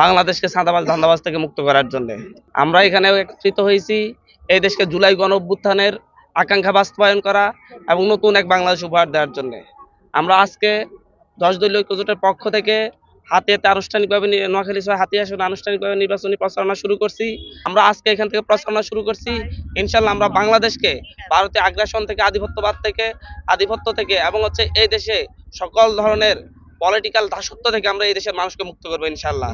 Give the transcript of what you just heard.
বাংলাদেশকে চাঁদাবাজ ধান্দাবাজ থেকে মুক্ত করার জন্য। আমরা এখানে একত্রিত হয়েছি এই দেশকে জুলাই গণ অভ্যুত্থানের আকাঙ্ক্ষা বাস্তবায়ন করা এবং নতুন এক বাংলাদেশ উপহার দেওয়ার জন্য। আমরা আজকে 10 দলীয় ঐক্যজোটের পক্ষ থেকে হাতিয়াতে আনুষ্ঠানিকভাবে নোয়াখালী শহর হাতিয়া আসনে আনুষ্ঠানিকভাবে নির্বাচনী প্রচারণা শুরু করছি। আমরা আজকে এখান থেকে প্রচারণা শুরু করছি। ইনশাল্লাহ আমরা বাংলাদেশকে ভারতীয় আগ্রাসন থেকে, আধিপত্য থেকে এবং এই দেশে সকল ধরনের পলিটিক্যাল দাসত্ব থেকে আমরা এই দেশের মানুষকে মুক্ত করবো ইনশাল্লাহ।